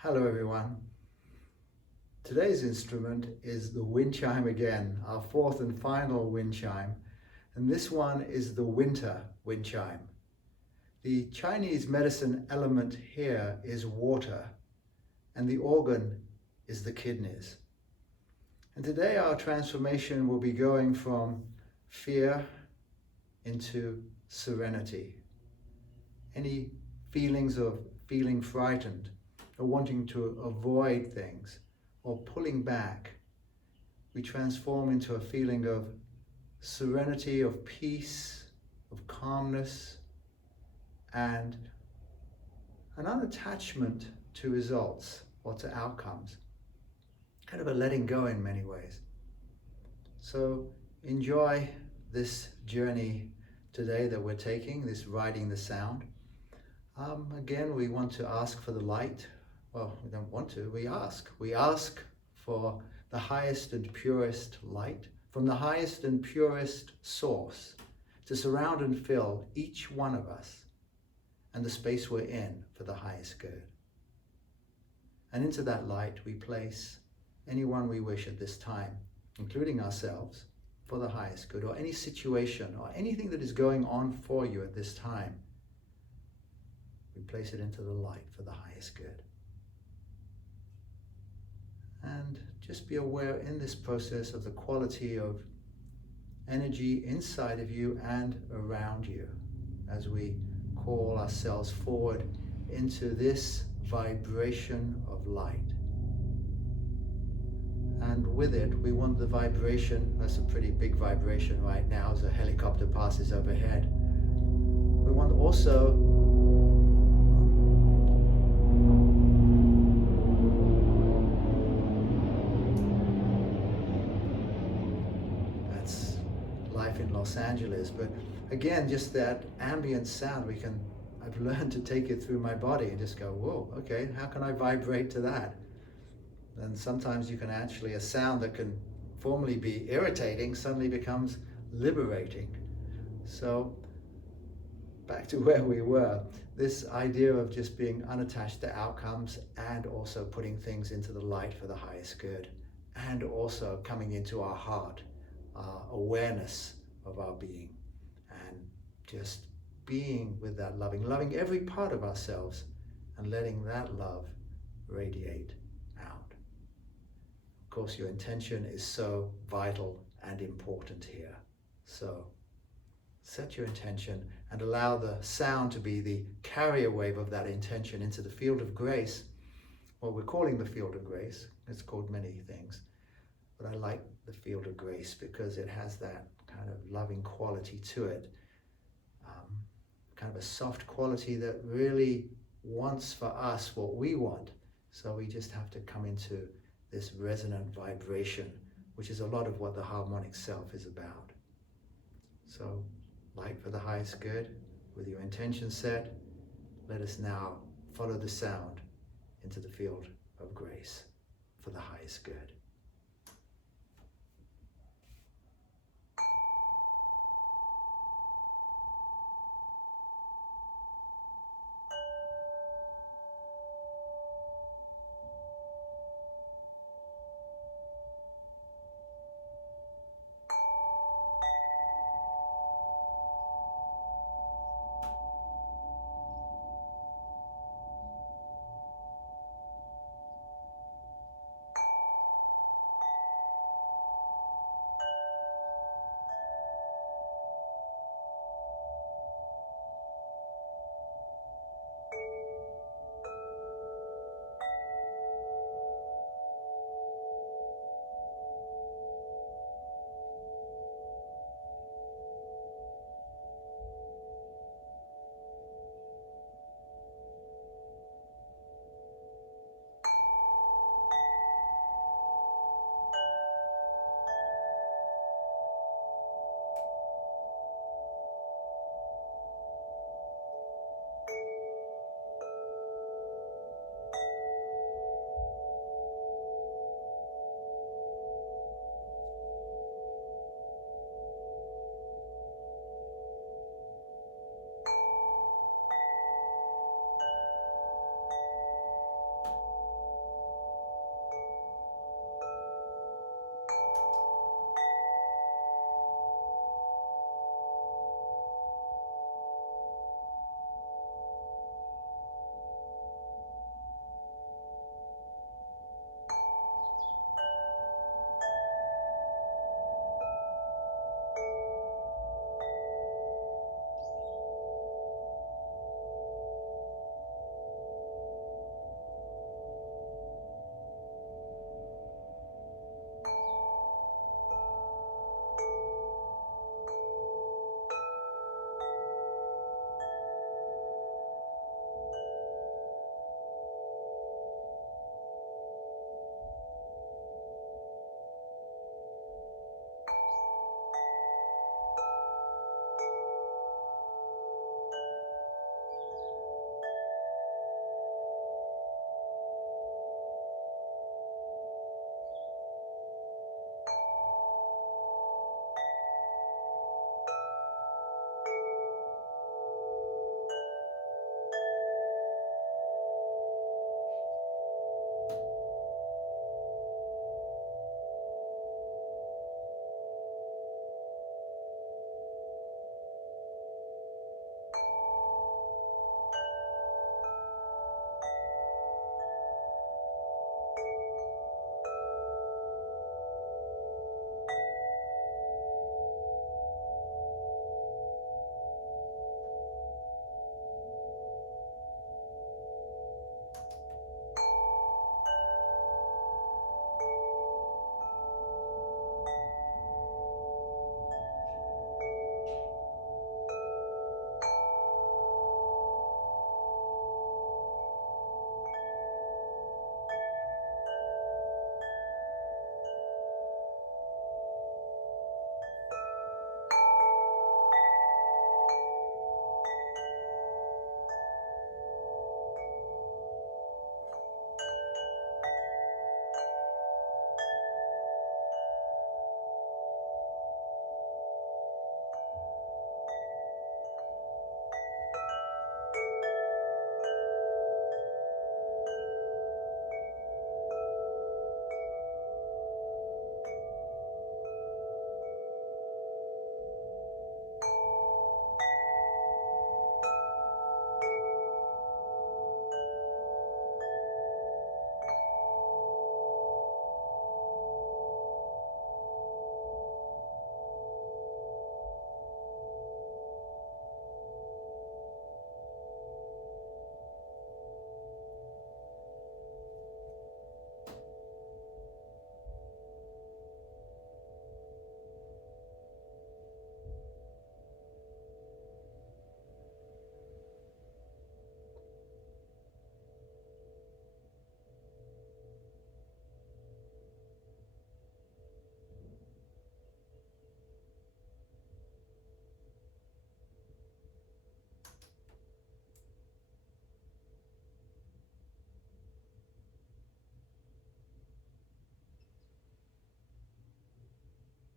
Hello everyone. Today's instrument is the wind chime again, our fourth and final wind chime. And this one is the winter wind chime. The Chinese medicine element here is water, and the organ is the kidneys. And today our transformation will be going from fear into serenity. Any feelings of feeling frightened, or wanting to avoid things, or pulling back, we transform into a feeling of serenity, of peace, of calmness, and an unattachment to results or to outcomes. Kind of a letting go in many ways. So enjoy this journey today that we're taking, this riding the sound. Again, we want to ask for the light. Well, we don't want to, we ask. We ask for the highest and purest light from the highest and purest source to surround and fill each one of us and the space we're in for the highest good. And into that light we place anyone we wish at this time, including ourselves, for the highest good, or any situation or anything that is going on for you at this time. We place it into the light for the highest good. And just be aware in this process of the quality of energy inside of you and around you as we call ourselves forward into this vibration of light. And with it, we want the vibration, that's a pretty big vibration right now as a helicopter passes overhead. We want also life in Los Angeles, but again, just that ambient sound, I've learned to take it through my body and just go, whoa, okay, how can I vibrate to that? And sometimes you can actually, a sound that can formerly be irritating suddenly becomes liberating. So back to where we were, this idea of just being unattached to outcomes and also putting things into the light for the highest good, and also coming into our heart, awareness of our being, and just being with that loving every part of ourselves and letting that love radiate out. Of course, your intention is so vital and important here. So set your intention and allow the sound to be the carrier wave of that intention into the field of grace, what we're calling the field of grace. It's called many things. But I like the field of grace because it has that kind of loving quality to it. Kind of a soft quality that really wants for us what we want. So we just have to come into this resonant vibration, which is a lot of what the harmonic self is about. So light for the highest good, with your intention set, let us now follow the sound into the field of grace for the highest good.